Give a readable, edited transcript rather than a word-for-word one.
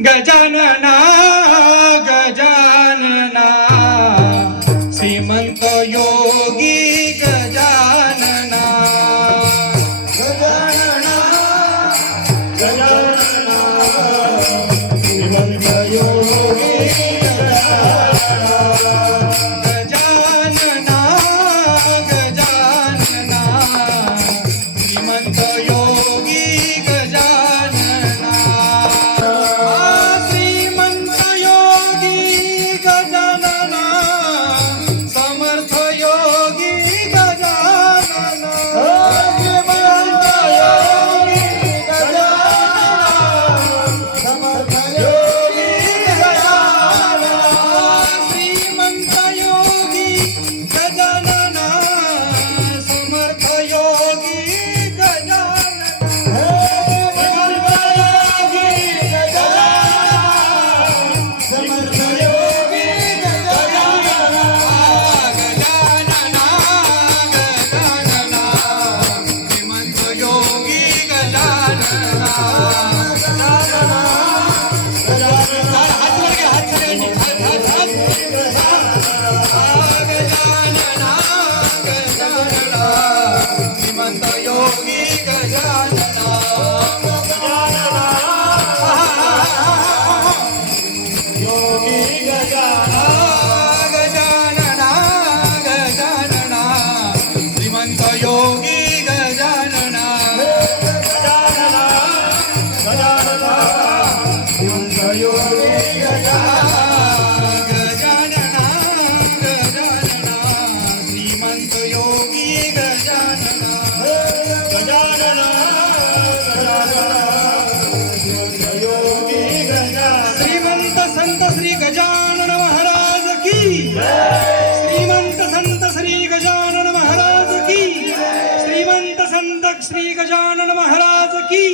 गजानना गजानना श्रीमंत योगी गजानना गजानना गजानना श्रीमंत योगी गजानना गजानना श्रीमंत योगी गजानना श्रीमंत योगी गजानना समर्थ योगी गजानना श्रीमंत योगी गजानना समर्थ योगी गजानना श्रीमंत योगी गजानना समर्थ योगी गजानना समर्थ योगी गजानना गजानना गजानना श्रीमंत योगी गजानना हात वर घ्या, हात सगळ्यांनी, हात गजानना गजानना श्रीमंत योगी गजानना योगी गजानना गजानना गजानना श्रीमंत योगी गजानना गजानना गजानना श्रीमंत योगी गजानना गजानना श्रीमंत योगी गजानना गजानना श्रीमंत योगी गजानना श्रीमंत संत श्री गजानन महाराज की श्रीमंत संत श्री गजानन महाराज की श्रीमंत संत श्री गजानन महाराज की